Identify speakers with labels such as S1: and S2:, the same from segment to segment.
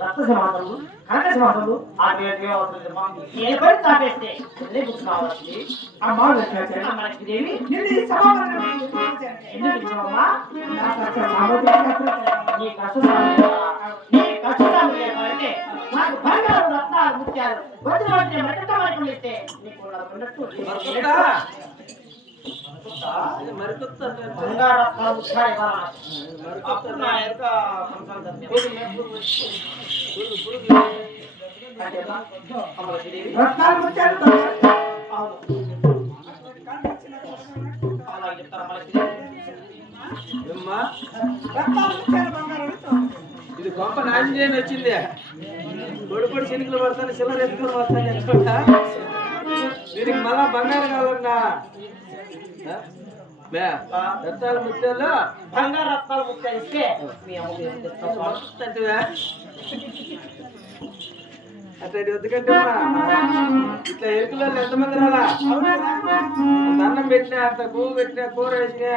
S1: రక్త సమాధములు కనక సమాధములు ఆ దేవి అవుతుందమ్మా ఏ పని
S2: లక్ష్మీ
S1: మనకి దేవి
S2: నిన్ను ఈ
S1: నీ కష్ట నీ కష్ట సాధ్యత నాకు బంగారు రత్నాలు ముత్యాలు వదిలి వంటి మరకట నీకు ఉన్నట్టు. రత్నాలు అలాగే చెప్తారా
S3: ఇది గొప్ప నాశనం వచ్చింది. పొడి పొడి శనికలు పడతాను చిల్లర ఎత్తుకొని పడతాను ఎక్కడ దీనికి మళ్ళా బంగారం కావాలన్నా. రత్నాల ముత్యాలు
S1: బంగారు రత్నాలు ముత్యాలు ఇస్తే మీ
S3: వద్దుకంటే ఇట్లా ఎరుకులలో ఎంతమంది రాలా? అన్నం పెట్టినా అంత పువ్వు పెట్టినా కూర వేసినా.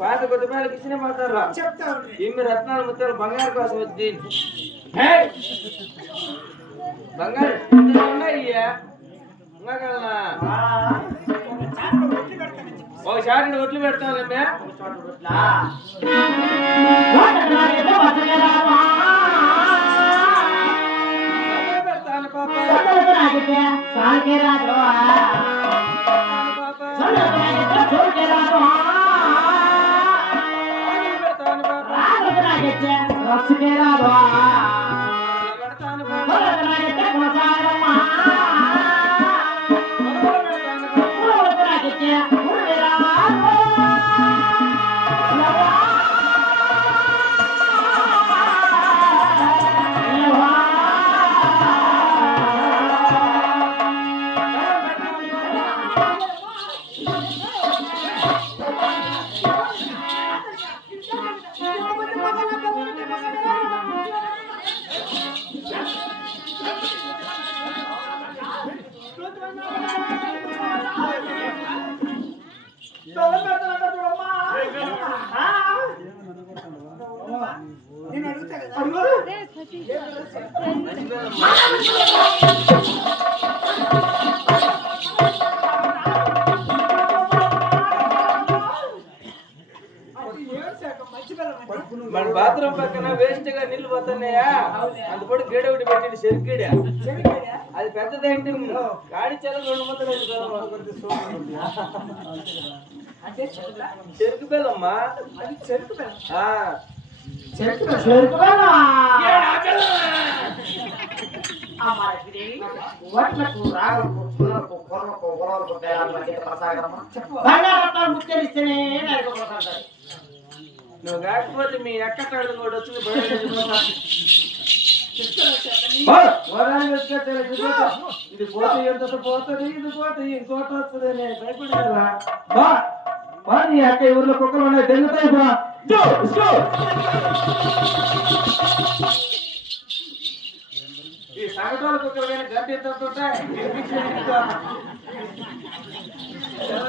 S3: పాత కొద్ది ఇచ్చిన పోతారు. ఇన్ని రత్నాల ముత్యాలు బంగారు కోసం వచ్చి బంగారు ఒకసారి ఒట్లు పెడతావులేమే
S1: ఒక చోట
S3: పెడతాను పాప పెడతాను పాప మన బాత్రూమ్ పక్కన వేస్ట్గా నీళ్ళు పోతున్నాయా? అందుపడి గేడ ఒకటి పెట్టింది చెరుకుగేడ అది పెద్దదేంటి? గాడి చెల రెండు
S2: చెవులా?
S3: చెరుకు బెల్లమ్మా?
S2: అది చెరుకు
S1: నడుపుకుంటారు
S3: నువ్వు కాకపోతే మీ ఎక్కటాడు కూడా వచ్చి ఇది పోతే ఎంత పోతుంది ఇది పోతే ఇంకోటి వస్తుంది నేను భయపడేలా బా నీ అక్క ఊర్లో కుక్కలు ఉన్నాయి దెంగుతాయి బా ఈ సగటోళ్ళ కుక్కలు కానీ గంట ఎంత ఉంటాయి ఇన్ఫెక్షన్ ఇంకా. ఎలా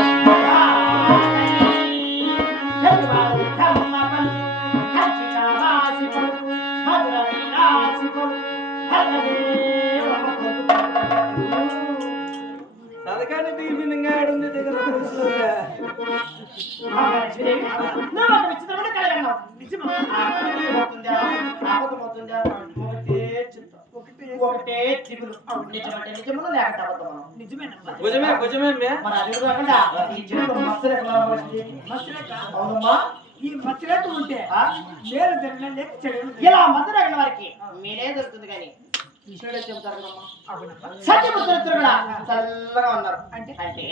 S3: ఆడుంది దగ్గర.
S1: ఒకటే తిరుగులు నిజమంటే లేకపోతే అబద్ధమా?
S2: నిజమేనమ్మా.
S1: కాకుండా ఈ జీవితం. అవునమ్మా.
S2: ఉంటే? మేలు లేక చెడు
S1: ఇలా వారికి? మీరే దొరుకుతుంది కానీ. సత్యపుత్రుడు కూడా చల్లగా ఉన్నారు.
S2: అంటే?
S1: అంటే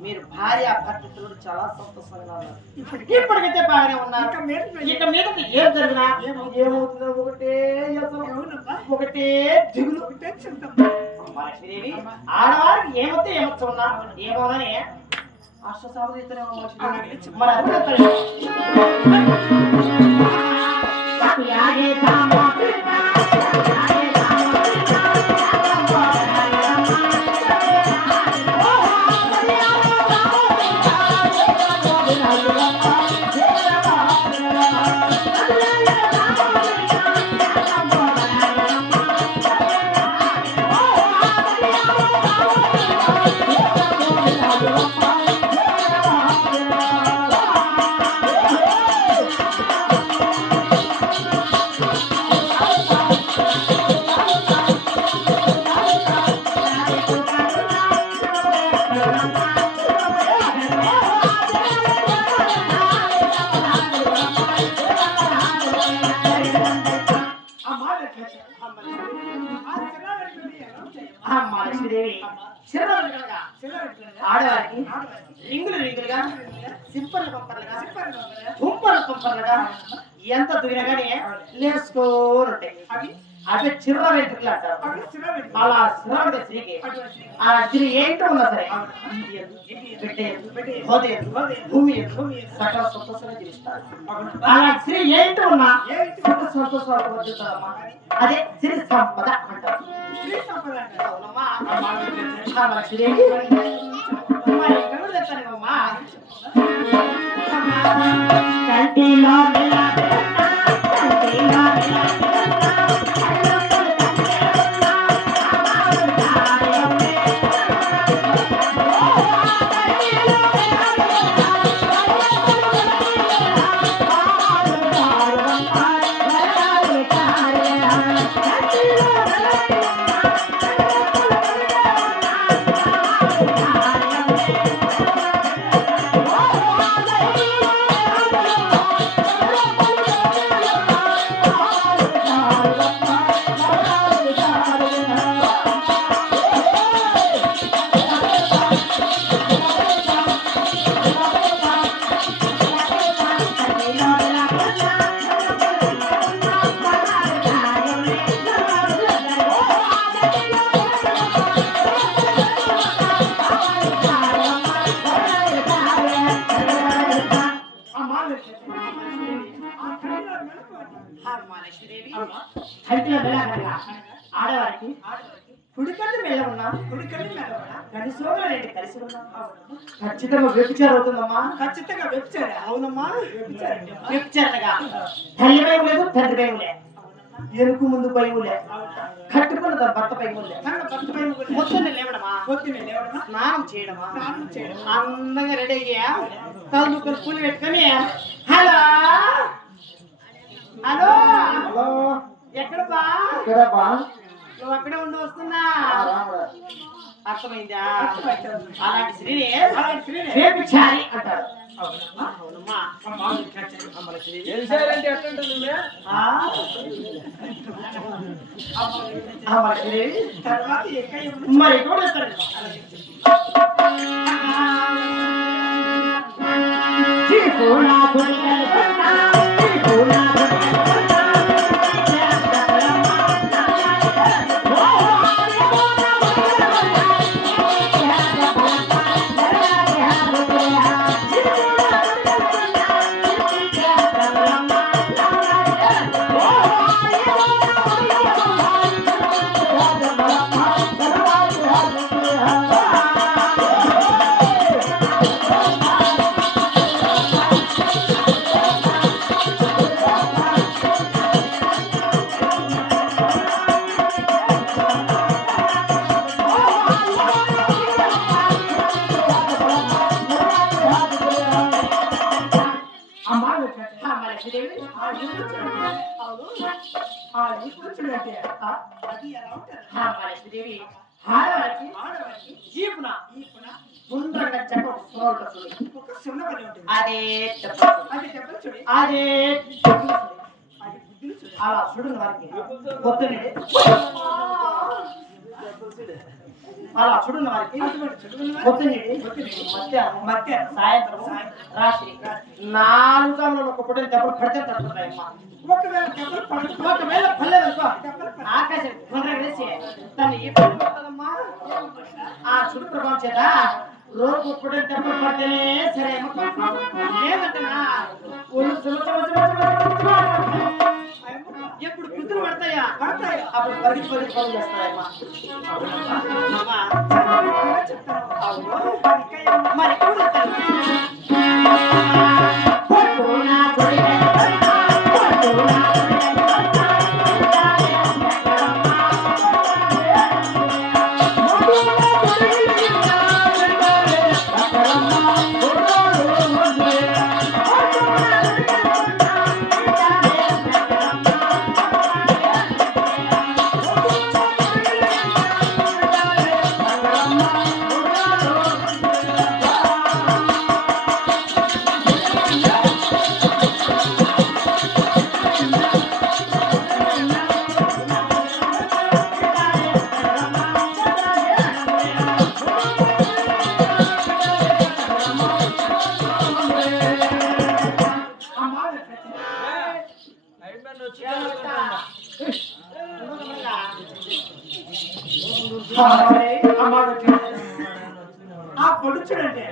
S1: మీరు భార్య భర్తలు చాలా సంతోషంగా ఉన్నారు.
S2: ఇప్పటికి.
S1: ఇప్పటికైతే బాగానే ఉన్నారు.
S2: ఇంకా మీద
S1: ఏం జరిగినా
S2: ఏమవుతుందో?
S1: ఒకటే ఒకటే దిగులు.
S2: ఒకటే చింత
S1: అమ్మా లక్ష్మీదేవి ఆడవారికి ఏమొస్తే ఏమొచ్చు ఉన్నా ఏమోనని లక్ష్మీదేవి. మరి అప్పుడు తుంపర్లు తుంపర్లుగా ఎంత దుగినా కానీ లేసుకోని ఉంటాయి అదే చిర్ర వెంట్రుకలు అంటారు. అలా శిరవడి స్త్రీకి ఆ స్త్రీ ఏంటో ఉన్నా సరే భూమి సకల సంతోషంగా జీవిస్తారు. అలా స్త్రీ ఏంటో ఉన్నా సకల సంతోషాలు పొందుతారమ్మా. అదే స్త్రీ సంపద అంటారు.
S2: స్త్రీ సంపద అంటారు.
S1: అవునమ్మా ఆడవారికి మెల్ల ఉన్నా రెండు కలిసి ఉన్నా. ఖచ్చితంగా వ్యభిచారం అవుతుందమ్మా.
S2: ఖచ్చితంగా వెబ్చారా అవునమ్మా. వెబ్చారండి
S1: వ్యభిచారణగా తల్లి భయం లేదు తండ్రి భయం ఎనుకు ముందు భయం లే కట్టుకున్న తన భర్త భయం
S2: భర్త
S1: పొద్దున్న లేవడమా?
S2: పొద్దున్నే లేవడమా?
S1: స్నానం చేయడమా?
S2: స్నానం చేయడం
S1: అందంగా రెడీ అయ్యా. తలుపుకొని పూలు పెట్టుకొని హలో హలో ఎక్కడ బా
S4: ఎక్కడబ్బా
S1: నువ్వు అక్కడే ఉండి వస్తున్నా. అర్థమైందా. అలాంటి స్త్రీని
S2: అలాంటి
S1: రేపించాలి అంటారు.
S2: అవునమ్మా
S1: అవునమ్మా.
S2: అమ్మా అది ఎలా ఉంటుంది
S1: అమ్మ లక్ష్మీదేవి. ఆడవారికి
S2: ఆడవారికి
S1: జీపున
S2: ఈ పున
S1: గుండ్రంగా చెప్ప.
S2: ఒక సున్నపల్లి ఉంటుంది.
S1: అదే చెప్ప
S2: అది చెప్పలు చూడి.
S1: అదే చెప్పులు చూడు.
S2: అది బుద్ధులు చూడు.
S1: అలా చూడు వారికి. పొద్దున్నే. అలా చూడు వారికి పొద్దున్నే మధ్యాహ్నం
S2: మధ్యాహ్నం
S1: సాయంత్రం రాత్రి నాలుగు కాలంలో ఒక పుట్టిన దెబ్బలు పడితే తట్టుకుంటాయమ్మా
S2: ఒకవేళ దెబ్బలు పడదు
S1: ఒకవేళ పర్లేదనుకో ఆకాశం గుండ్రగేసి దాన్ని ఏ పని పడుతుందమ్మా ఆ చుడు ప్రభావం చేత రోజు పుట్టిన దెబ్బలు పడితేనే సరే అమ్మా. లేదంటనా ఒళ్ళు గుర్తులు పడతాయా?
S2: పడతాయా?
S1: అప్పుడు పరిగి పరిగి పనులు చేస్తాయమ్మా అమ్మా, అవును. మరి ఎప్పుడు
S2: చూడండి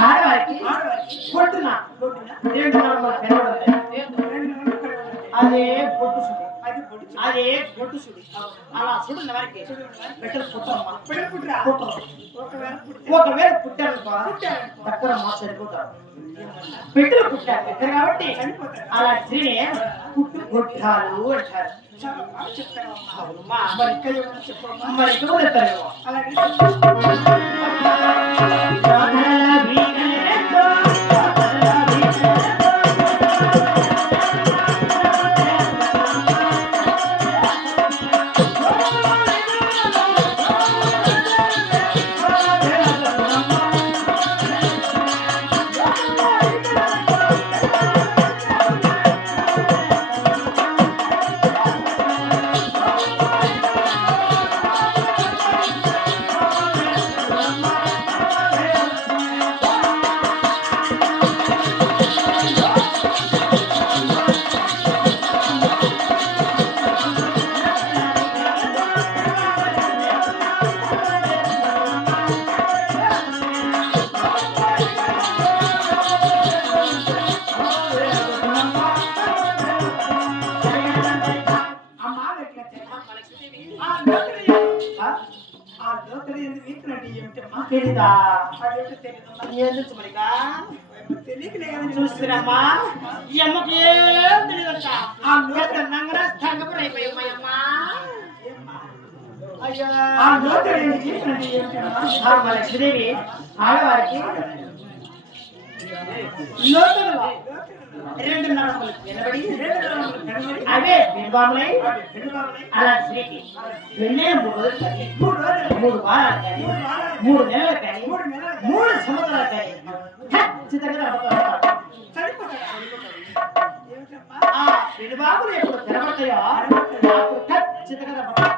S1: ఆడవారికి పొట్టున రెండు పెరడు ఉంటాయి. అదే పొట్టు
S2: అది
S1: సుడి. అలా చూడండి వారికి బిడ్డలు పుట్టమ్మా
S2: పిల్లలు పుట్టిరా?
S1: పుట్టరు
S2: ఒకవేళ పుట్టి
S1: ఒకవేళ పుట్టారనుకో దగ్గర మా చనిపోతారు బిడ్డలు పుట్టారు దగ్గర కాబట్టి. అలా స్త్రీని పుట్టు కొట్టాలు అంటారు.
S2: మరి ఇంకా ఏమైనా చెప్పమ్మా?
S1: మరి ఇక్కడ
S2: అలాగే.
S1: చూస్తున్నామ్మా ఈ అమ్మకి ఏం తెలియదంట ఆ పెద్ద నంగర తంగపురం అయిపోయామ్మా శ్రీదేవి ఆడవారికి లోతులు రెండు నరములు నిలబడి అవే బింబాములై అలా స్త్రీకి ఎన్నే మూడు రోజులు కానీ
S2: మూడు రోజులు
S1: మూడు వారాలు కానీ మూడు నెలలు కానీ మూడు సంవత్సరాలు కానీ ఖచ్చితంగా నమ్మకం
S2: సరిపోతాడా? ఏమిటమ్మా?
S1: ఆ విడిబాబులు ఎప్పుడు తెరబడతాయో అప్పుడు ఖచ్చితంగా నమ్మకం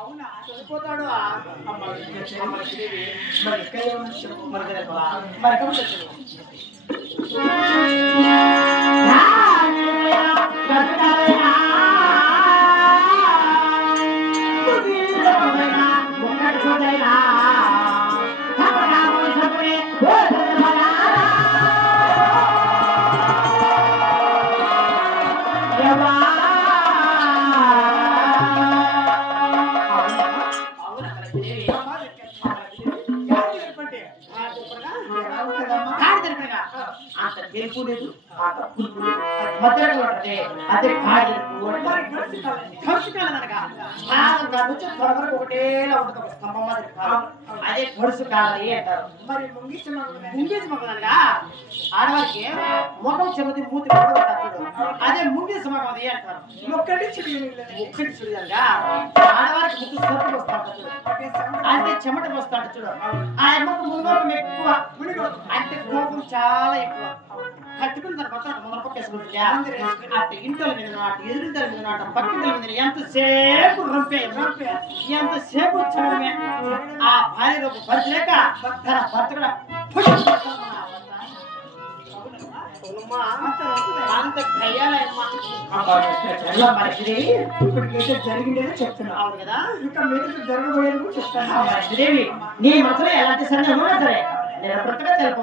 S2: అవునా?
S1: చనిపోతాడు మరి ఇక్కడ ఏమన్నా చెప్పు, మరి తెలియదా? మరి ఎక్కడ తెచ్చు? అదే కాడి తెలుపు
S2: మరి
S1: అంటారు.
S2: గడిచి కాలండి.
S1: ఖర్చు కాలదనగా కాలం దాని నుంచి త్వరగా ఒకటేలా ఉంటుంది. ఒక స్తంభం మాదిరి కాలం అదే గొడుసు కాలది అంటారు.
S2: మరి ముంగిసిన
S1: ముంగేసి మొక్కదనగా ఆడవారికి ముఖం చిన్నది మూతి అదే ముంగేసి మొఖం అది అంటారు.
S2: ఒక్కటి చిడియలేదు
S1: ముక్కడి చూడదనగా ఆడవారికి ముక్కు సొట్టు వస్తా ఉంటుంది చూడు. అంటే చెమట వస్తాడు చూడు. ఆ అమ్మకు మునిగోపం ఎక్కువ. అంటే కోపం చాలా ఎక్కువ. కట్టుకుని దాని పక్కన మొదల పక్క వేసుకుంటుందా అటు ఇంటల మీద నాటు ఎదురింటల మీద నాటు పక్కింటల మీద ఎంతసేపు రంపే రంపే. ఎంతసేపు చూడమే ఆ భార్య తన భర్త కూడా కొడతాడు మా భర్త. అవునమ్మా, అంత
S2: ఇప్పటికైతే జరిగిందేదో చెప్తున్నా
S1: అవును కదా.
S2: ఇంకా మీద జరగబోయేది కూడా చెప్తాను.
S1: నీ మనసులో ఎలాంటి సందేహం సరే నేను కృతజ్ఞత తెలుపు